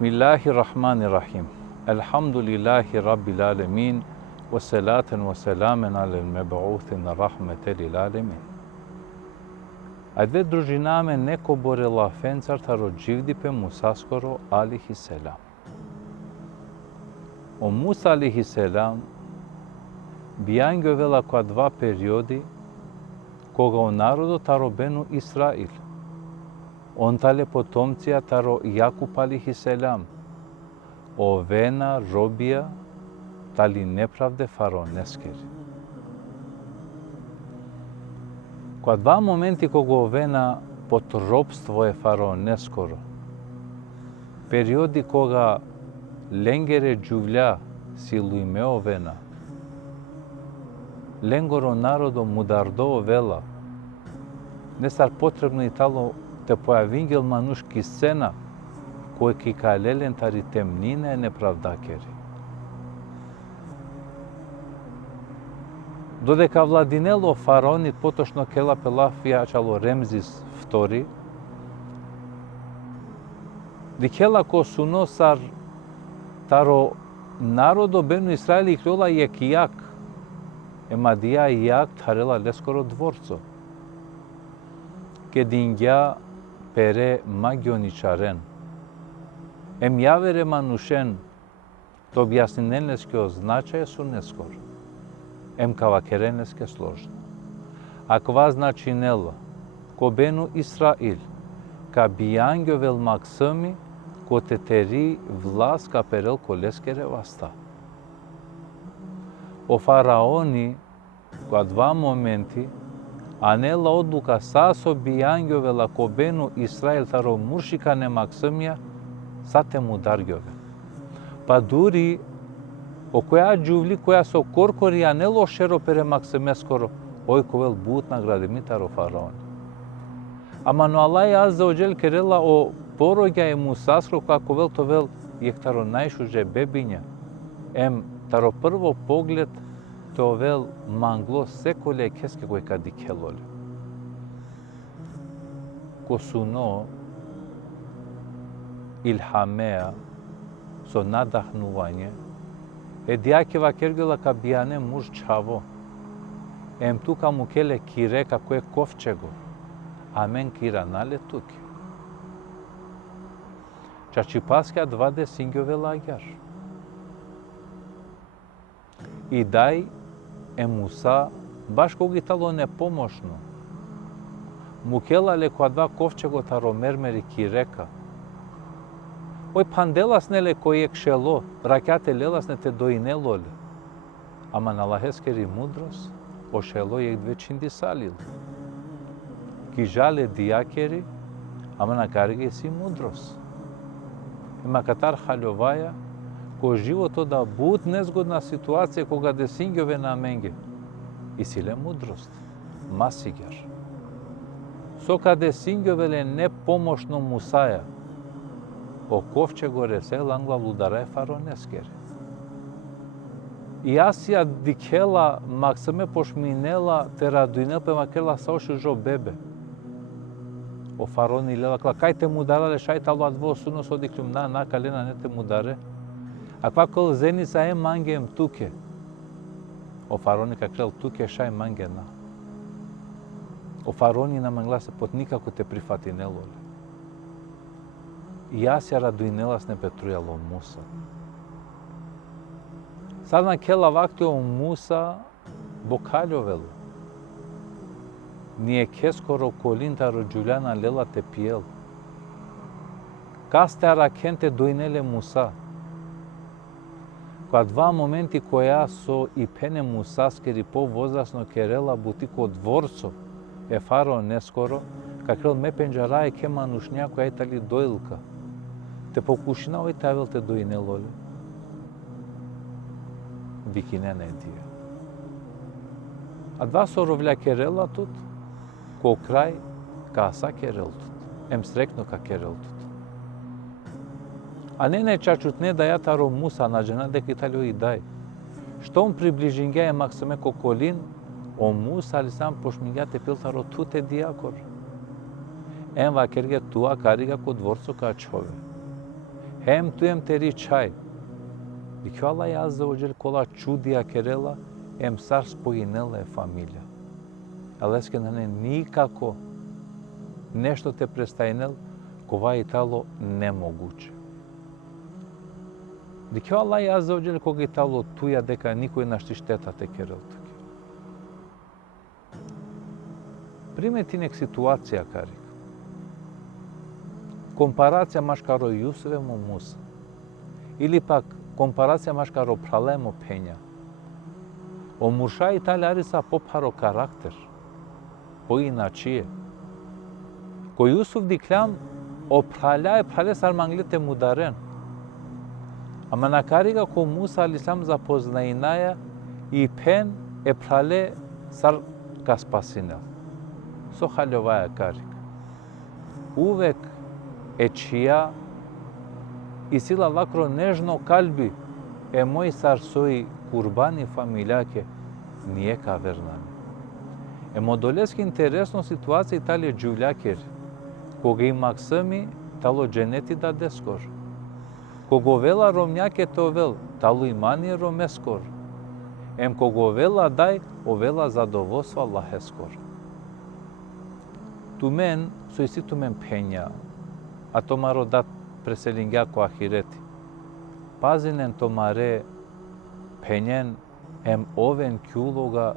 Bismillahirrahmanirrahim. Elhamdulillahi Rabbil Alamin. Wa salatan wa salamen ala al-meb'uthin rahmeten lil alamin. Ajde družiname neko borela fencar taro gjivdipe Musaskoro alihi selam. O Musa alihi selam bijango vela qua dva periodi koga o narodo taro benu Israil. On tale potomcija taro Jakub alihi selam. O vena robija tali nepravde faroneskeri. Qua dva momenti koga ovena pod робство je faroneskoro. Periodi koga lengere đuvlja siluime ovena. Lengoro narodo mudardo vela. Nesar potrebno i talo te pojavingel manuški scena koje ki kalelen tari temnine nepravdakeri. Dodека vladinelo фараонит потошно кела пелафија чало Ремзис II, дикела ко суносар таро народо бену Израили креола јекијак, емадија јак тарела лескоро дворцо. Ке дингја пере магионичарен. Ем јавере манушен, то објаснинен лескио значај су нескоро. Ем кавакеренеске сложно. Аква значи нела, ко бену Исраил, ка бијангјовел максими, ко тетери влас ка перел колескере васта. О фараони, ка два моменти, а нела одлука сасо бијангјовела ко бену Исраил таро муршика не максимија, сате му даргјове. Па дури о која џувли која со коркори а не лошеро пере максимескоро, ој ковел бут награди митаро фараон. Ама но Аллај азza wa jel керела о пороѓа е Мусаскро како вел то вел јектаро најшуже бебиња. Ем таро прво поглед то вел мангло секоле кеске кој кади келоле. Косуно илхамеа со надахнување е дијакева кергела ка бијане муж чаво. Ем тука му келе кире како е ковчего. Амен кира нале туки. Чачи паска 20 сингјове лагјар. И дај е Муса баш коги тало непомошно. Му келале која два ковчего таро мермери кирека. Ој панделас неле кој е кшело, ракјате лелас не те доинелоле. Ама на лахескери мудрос, о шело е две чинди салил. Ки жале дијакери, ама на карге си мудрос. Има катар халјоваја, кој живото да буд незгодна ситуација кога десингјове на менге. И силе мудрост, масигер. Со каде сингјовеле непомошно Мусаја, о ковчего ресе лангла лударај фаронескери. И Асија дикела максиме пошминела те радуинел пе макела саоши жо бебе. О фарони лела кла кај те мударале шајта луад во суно со диклюм на калена не те мударе. А ква кол зеница е манге ем туке. О фарони какрел туке шај манге на. О фарони на мангласе под никако те прифати нелоле. И Асија радуинелас не петрујало Муса. Сад на кела вактио Муса бокалјовело. Ние кескоро колинта роđуљана лела те пиел. Касте аракенте доинеле Муса. Која два моменти која со и пене Мусаскери по возрасно керела бутико дворцо е фараон нескоро, какрел ме пенџарај ке манушња која итали доилка. Те покушина ој тавел те доинелоле. Викине не тие. А два соровља керела тут, ко крај каса керел тут. Ем срекно ка керел тут. А не чачут не да ја таро Муса на жена дека италио и дај. Штом приближингја е максиме ко колин, о Муса алисам пошмингја те пил таро тут е дијакор. Ем вакерге туа карига ко дворцо ка чове. Hem tuem teri çay. Dikjo Allah Azza wa Jal kola čudija kerela, em sar spojinela je familija. Алеске на не никако нешто те престајнел, кова и тало немогуче. Дикjo Allah Azza wa Jal кога и тало туја дека никој нашти штета те керел туки. Примети нек ситуација карик. Компарација машкаро Јусуве му Муса. Или пак компарација машкаро пралемо пења. O Murșa italiarisa poparo karakter, poinacie. Ko Yusuf diklam o prale sarmanglete mudaren. Ama nakariga ko Musa alisam zapoznainaja i pen e prale sar kaspasina. So haljovaja karik. Uvek e čija i sila vakro nežno kalbi e moj sar soji Курбани фамилјаке ние кавернани. Модолески интересно ситуација Италија джувљакер, кога и максими тало дженети да дескор. Кога вела ромњаке то вел, тало имани ромескор. Кога вела дај, овела задоволство Аллахескор. Тумен, сојси тумен пења, а томаро дат преселингја ко ахирети. Пазинен томаре пењен овен кјулога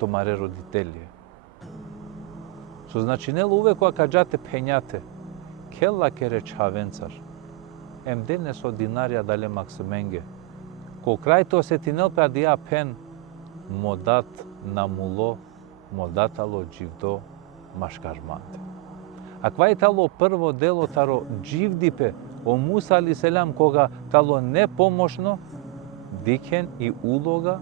томаре родителје. Со значинел увек кога каѓате пењате, келла кере чавенцар, денес со динарија дале максименге, ко крајто сетинел па дија пен, модат намуло, модатало дживдо машкармате. А квај тало прво дело таро дживдипе, о Муса алейхиселам кога тало непомошно, дикен и улога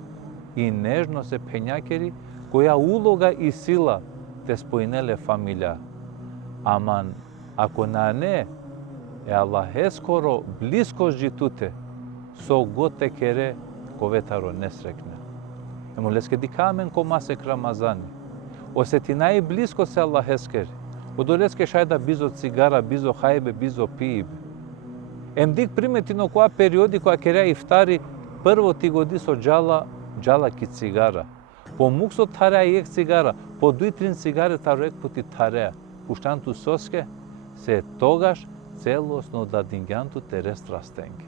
и нежно се пењакери, која улога и сила те споинеле фамилја. Аман, ако на не е Аллахе скоро близко житуте, со готе кере коветаро не срекне. Леске дикамен ко масек Рамазани. Осетинај близко се Аллахе скери. Одолеске шајда бизо цигара, бизо хајбе, бизо пиибе. Дик приметино која периоди која кереа ифтари, прво ти годи со джала ки цигара. По муксо тареа и ек цигара, по 2-3 цигари таро ек пути тареа. Пуштанту соске, се тогаш целосно да дингјанту терес растенги.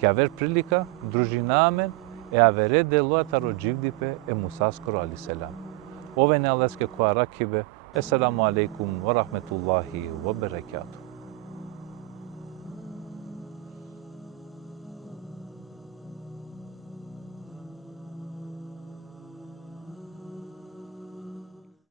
Ке авер прилика, дружинаамен, авере делоа таро дживдипе Муса скоро алейхиселам. Ове не алеске која ракибе, Ессаламу алейкум ва рахметуллахи ва берекату.